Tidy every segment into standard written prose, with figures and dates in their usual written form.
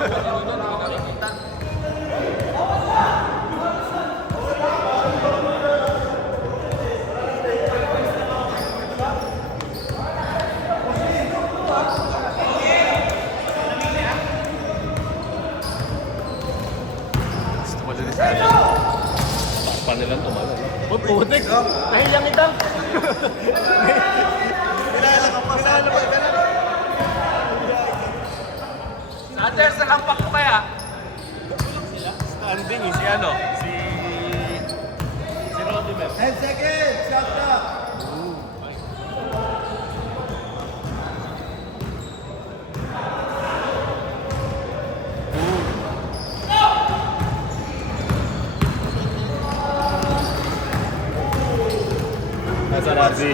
Gusto ko din sa atin. Takpan nilang tumalo. Putik! Nahiyang ito! Kilala ka pa sa atin. Sanders, nakampak mo kaya? Standing eh, si ano? Si Rodimer. 10 seconds! Shot clock! Nasa Nazi.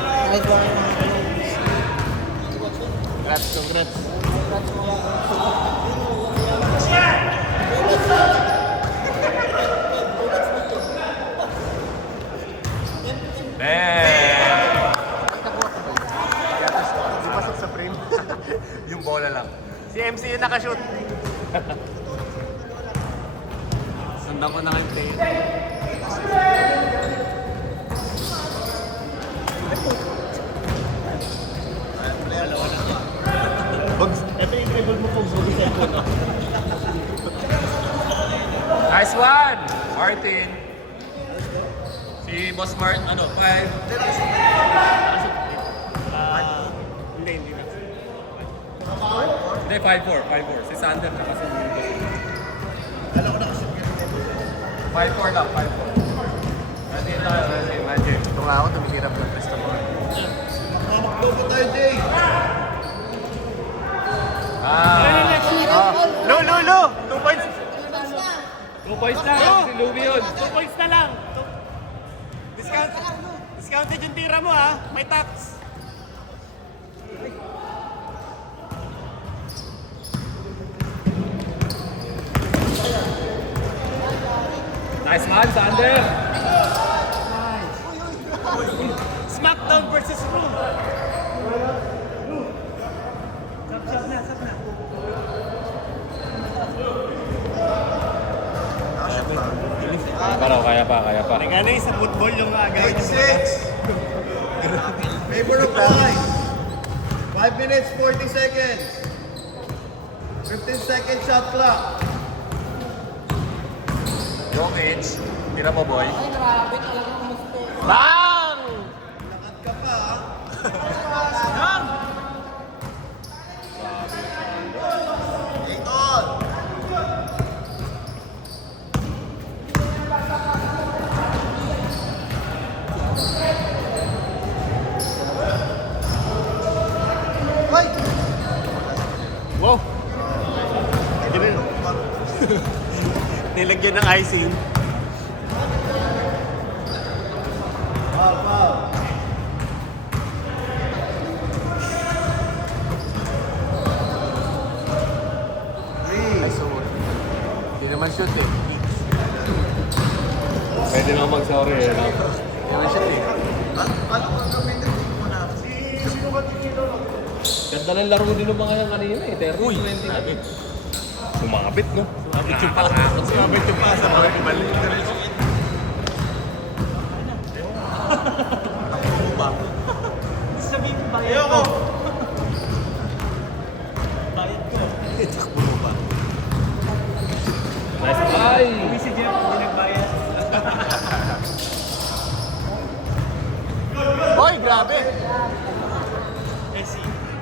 Congrats. Di pasok sa frame. Yung bola lang. Si MC yung nakashoot. Sundan ko na kayo play. Bugs, ito yung dribble mo Bugs, huwag yung cellphone. Nice one! Martin. Si Boss Mart, 5. Hindi na. Hindi, 5-4. Si Sander na kasi. Alam ko na kasi. 5-4 lang, 5-4. Nandito tayo, imagine. Ito nga ako, tumihirap ng pesta mo. Mamaklobo tayo, Jay! Lo! 2 points! 2 points lang, si Luby yun. 2 points na lang! Discounted yung tira mo ha, may tax! Nice man, Sander. Smackdown versus Raw! Kaya pa. Nagana sa football yung gagawin 8-6! Favor of line. 5 minutes, 40 seconds. 15 second shot clock. Jokic, tira mo boy. Bang! Lakat ka pa, ha? Eight on! Hoy! Wow! Pwede rin. Nilagyan ng icing. Foul, foul. Ay, so, hindi naman shoot eh. Pwede naman mag-sorry eh. Hindi naman shoot eh. Ano kung gamitin mo na? Ganda ng laro din ng mga yan kanina eh. 30-20 na. Sumabit no? Sumabit yung pasa. Sumabit yung pasa. Balik na rin. Takbo mo ba? Sabihin ko bayad ko. Bayad ko. Takbo mo ba? Nice. Ay! Uwi si Jeff, hindi nagbayad. Hoy, grabe!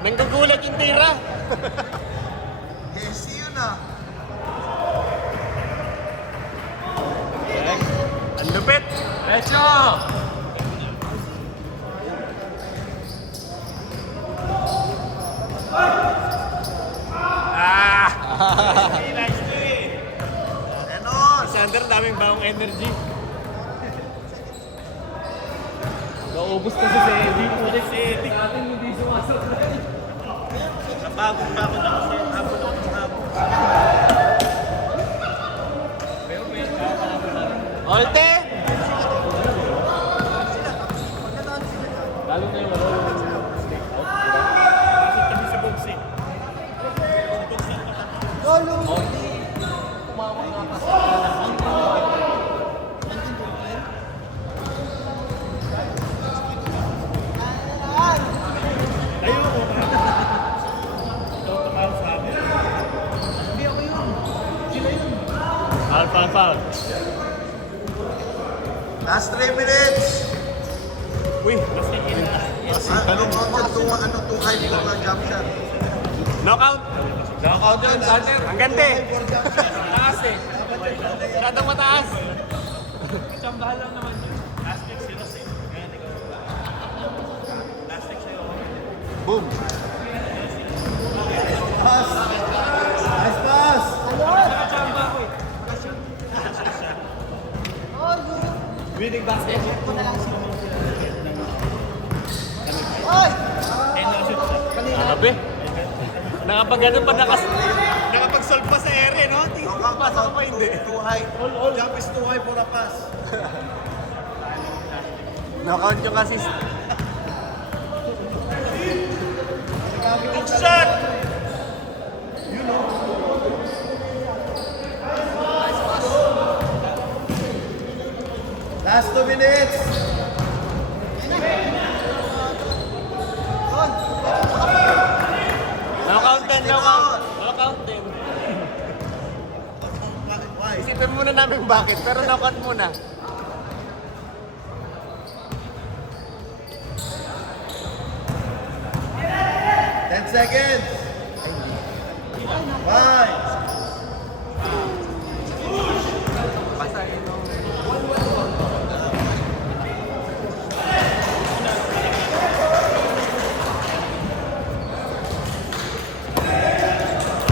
Nanggugulat yung tira. Yes, yun ah. Ang lupit! Echo! Enon! Sander, daming bagong energy. Naubos kasi si Eddie. Ulit si Eddie. Natin hindi sumasagot. Napagod na kasi. Hapon ako ng hapon. Olte! Lalo na yung ano. Kasi kami sa boxing. Go! Oh, hindi. Tumawag nga kasi. Ayoko. Ito, tumawag sa akin. Hindi ako yun. Sila yun. Foul. Last 3 minutes. Uy, kasi Too high for a jump shot. knockout. Knockout yun, Sander. Ang ganda eh. Taas eh. Masyadong mataas. Chambahan lang naman yun. Boom. Nice pass. Chamba ko eh. Winning basket. Grabe. Nakapag-ano pa nakapag-solve pa sa ere, no? Pasok pa hindi. Too high. Jump is too high for a pass. Knockout yung assist. Good shot! Last 2 minutes. Knockout din. Why? Isipin muna namin bakit, pero knockout muna. Ten seconds. 5. Basahin mo.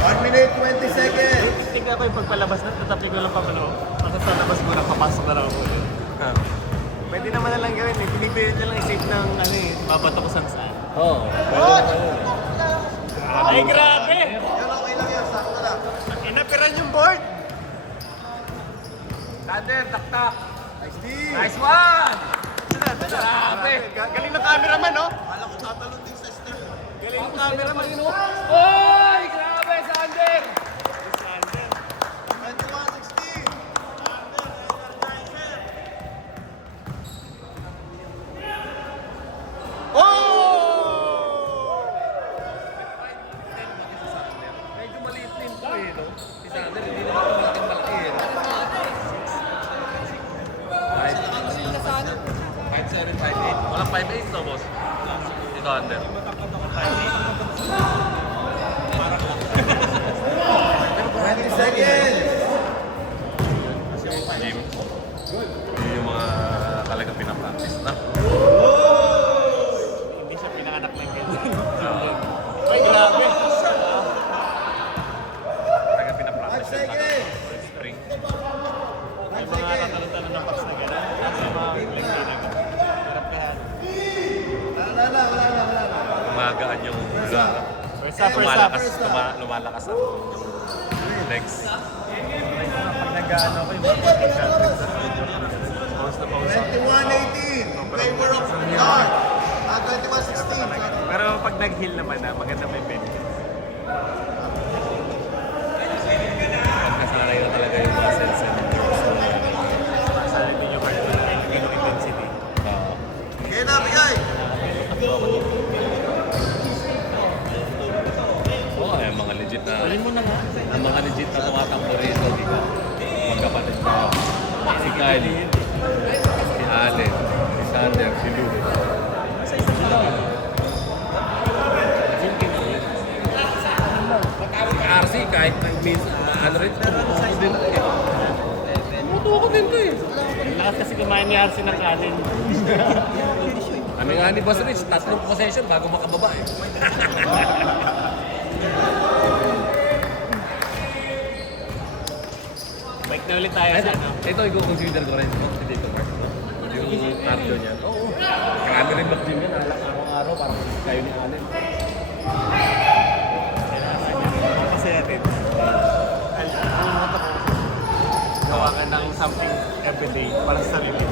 One minute, 20 seconds. Tingnan ko yung pagpalabas na, tatapin ko lang papalo. Tapos sa labas mo lang, papasok na lang ako ulit. Pwede naman na lang gawin eh. Pinipilit na lang i-save ng ano eh, babato ko saan saan. Oo. Ay, grabe! Yan, okay lang yan. Sakto lang. Inapiran yung board! Sander, taktak. Nice D. Nice one! Grabe! Galing ng cameraman, no? Kala ko tatalon din sa step. Galing ng cameraman. Oy! Grabe, Sander! 21-16. Oh! Medyo maliit din to eh, no? Si Sander, hindi naman ito malaki eh. Kahit 7, 5'8". Walang 5'8 to, boss. Ito, Sander. 20 seconds. Jim. Yun yung mga talagang pinapractice na. Hindi siya pinanganak ng ganyan. Ay, grabe! Talagang pinapractice 5 seconds. Spring. May mga katalon-talon ng box na gano'n. Sa mga lagay na gano'n. Hirap kahan. Wala. Gumagaan yung lugar. First up, first up. Lumalakas ang legs. Pag nag-ano ko yung mga pag-shot sa pause na pause. 21-18. Favor of North. 21-16. Pero pag nag-heal naman na, maganda may bench. Kasanay na talaga yung muscles and Sana din yung heart yung intensity. Kaya na, bigay. Oo, yung mga legit na... Alin mo na nga. Ang mga legit na tumatakbo rito, di ba? Magkapatid na. Si Kylie, si Allen, si Sander, si Luke. Si RC, kahit minsan, ano rin, tumutuko din to eh. Tumutuko din to eh. Lakas kasi kumain ni Arce ng kanin. Kami nga ni Boss Rich, 3 possession bago makababa eh. Bike na ulit tayo sa ano. Ito, i-consider ko rin si Dito Park. Yung cardio niya. Oo. Kami rin mag-gym yan, araw-araw, parang kayo ni Allen. Kasi natin. Ang mata ko, gawa ka ng something everyday para sa sarili.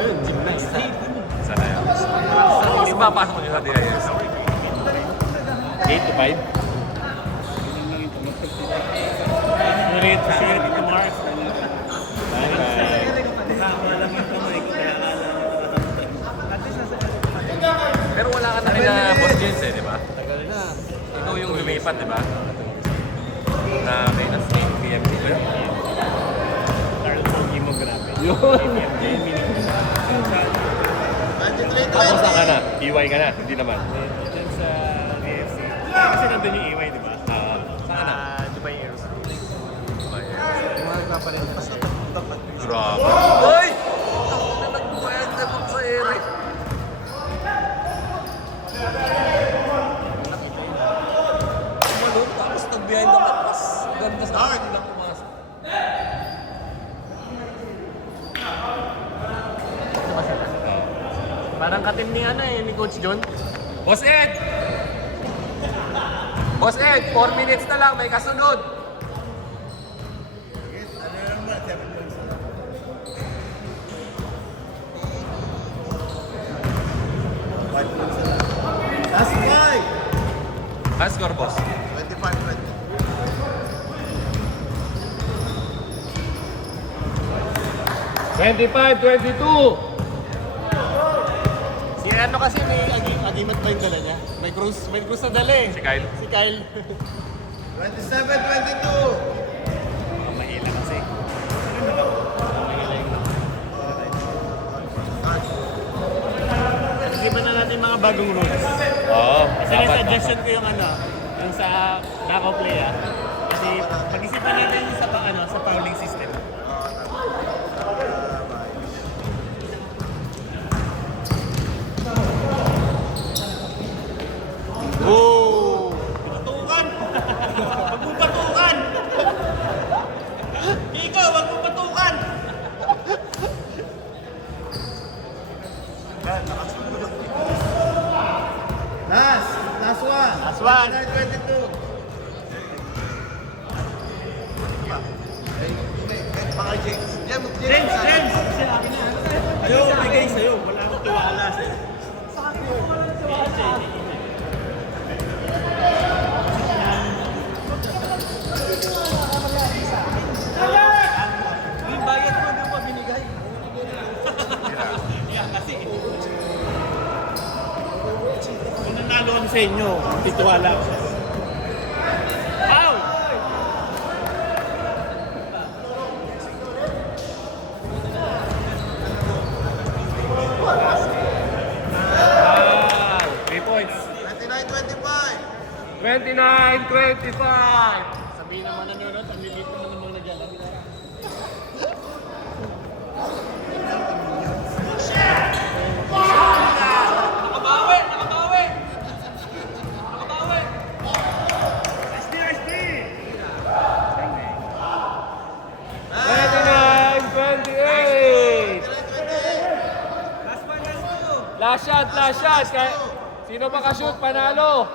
Ayun, gym na isa. Sana yan. Kasi papasok ko niyo sa DIS. 8 to 5? Shit to Mars. Pero wala ka na rin na Boss James eh, di ba? Ikaw yung lumipat, di ba? Na may as PMG ba yun? Carl Pogi mo, grabe. Tapos ka na, EY ka na, hindi naman. Dyan sa DFC. Kasi nandun yung EY, di ba? Saan ka na? Dubai Aerospace. Grabe. Hoy! Ako na nagbayad na pag sa ere. Malun, tapos nag-behind the back. Mas ganda sa akin nila pumasok. Parang katim ni ni Coach John. Boss Ed! Boss Ed, 4 minutes na lang, may kasunod. Last 5. High score, boss. 25-20. Si ano kasi may agimat pa yung dala niya. May cruise na dala eh. Si Kyle. Si Kyle. 27-22. Mahila kasi. Isipan na natin mga bagong rules. Oo, Kasi yung suggestion ko yung yung sa knockout play Kasi pag-isipan natin yung sa fouling system. Oh! Patukan! Wag mong patukan! Ikaw, wag mong patukan! Last one. Last one. 29-22. Mga James. James! Ayaw, bigay sa'yo. Wala akong tiwala sa'yo. Yung bayad mo, di ba binigay? Kasi kung nanalo kami sa inyo, titiwala ako. Ow! Wow! 3 points. 29-25. 29-25. Sabihin naman nanonood, ang lilit mo naman mga naglalaro. Nakabawi! Nakabawi! Nakabawi! SD! 29-28. Last shot, last shot. Sino makashoot, panalo.